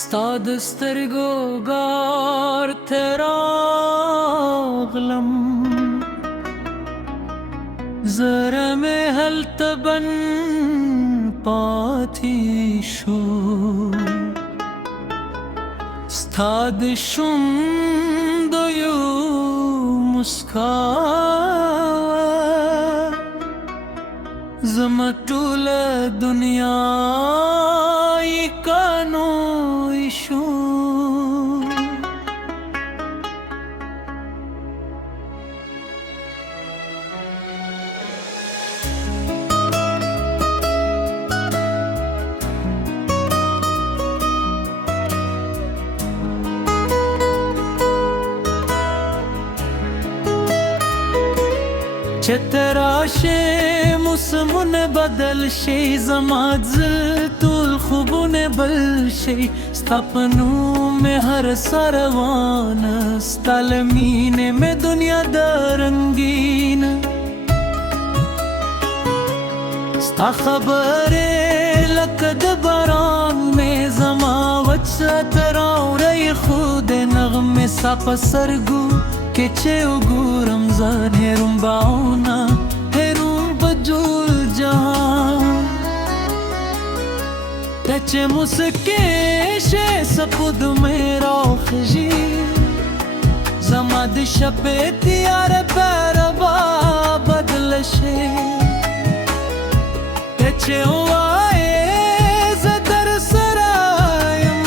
ستا د سترګو غار ته راغلم زړه مې هلته بند پاتې شو ستا د شونډو یو مسکا زما ټوله دنیا یې کانوی شو چتراشه موسمونه بدل شي زما زړه ټول خوبونه بل شي ستا په نوم مې هر ساه روانه ستا له مینې مې دنیا د رنګین ستا خبرې لکه د باران مې زما وچه ته راوړی خو د نغمې ستا په سرګو که چه وګورم زه هیروم باونه هیروم په ټول جهان ته چې موسکې شې سپوږمۍ راخیژي زما د شپې تیاره پروا بدله شي ته چې ووایې زه در سره یم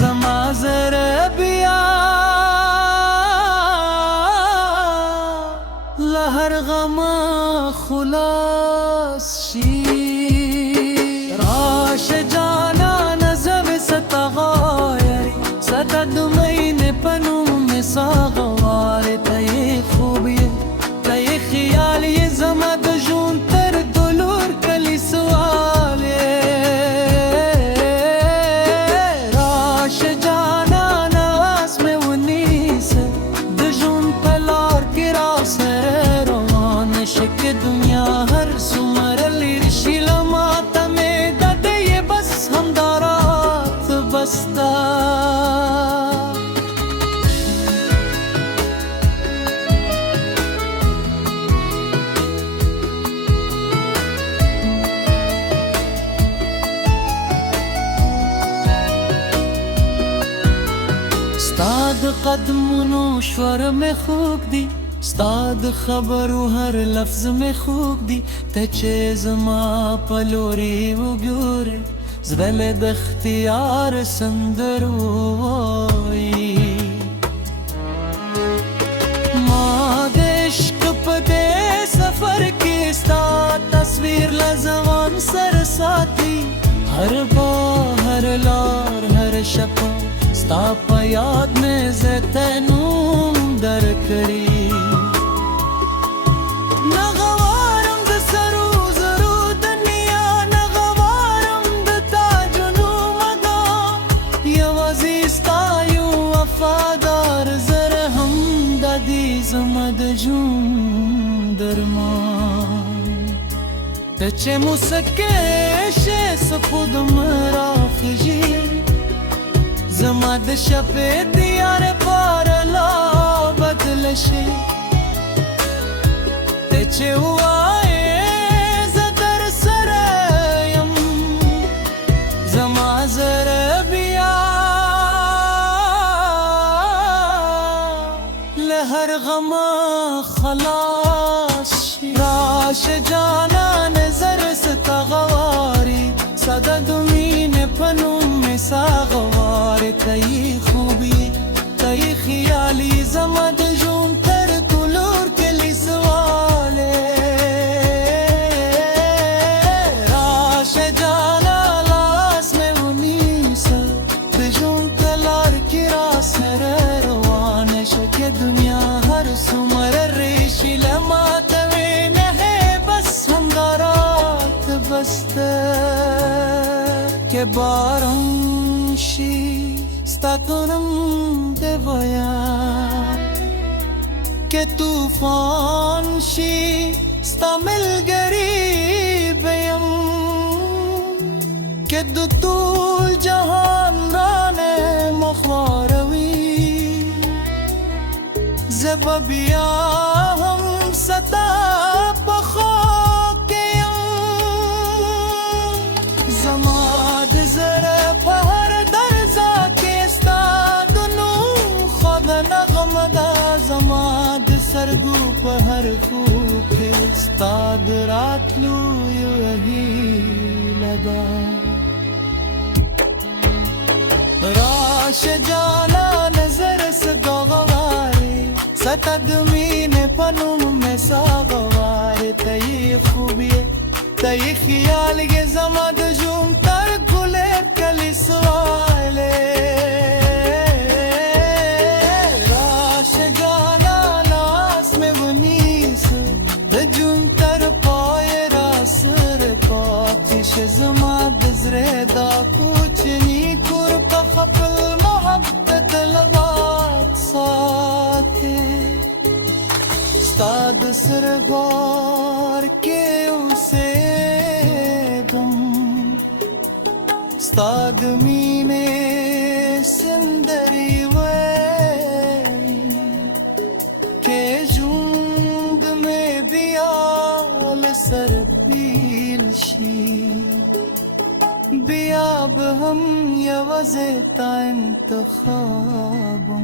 زما زړه بیا هر غم خلاص شي راشه جانان زوی ستغایری ستا دمین پنوم ساغواری تای خوبی تای خیالی زما د جون تر دلور کلی سوالی راشه جانان اسم ونیسه د جون پلار کی راسه شک دنیا هر سمر لیر شیلما تمه دده بس هم دارات بستا ستاد قدمونو شور میں خوب دی ستا د خبرو هر لفظ مې خوږ دی ته چې زما په لورې وګورې زړه مې د اختیار سندرو وایي ما د عشق په دې سفر کې ستا تصویر له ځوان سره ساتي هر بار هر لار هر شپه ستا په یاد مې زه ته نوم درکړي زما د ژوند درمان ته چې موسکې شې سپوږمۍ راخیژي زما د شپې تیاره پاره لا بدله شي ته چې ووایې زه در سره یم زما زړه بیا هر غم خلاص شي راشه جانان زر ستا غواري صدا د مینې په نوم مې ساغواري تای خوبي تای خیالي زما د ژوند تر ټولور کلی سوالی راشه جانا لاس مې ونیسه د ژوند په لار کې راسره روانه شه که دنیا هر څومره ریشي له ماته وي نه بس همدارات بسته که باران شي ستا تورم د ویان که طوفان شي ستا ملګری به یم که د ټول جهان ستاد راتلو یو هیله ده راش جانا نظر سگاغواری ستدمین پنوم میں ساغواری تایی خوبیه تایی خیال گه زماد جوم تر گلت کلی سواله راش جانا لاس میں ونیس دجوم تر پای راسر پاتیش زماد زره دا کوچنی کور پا خپل محبت لبات ساته ستاد سرگار کے اسے دم ستاد مینے سندری وی کے جوند میں بیال سر پیل شی بیاب هم یوازه تا انتخابم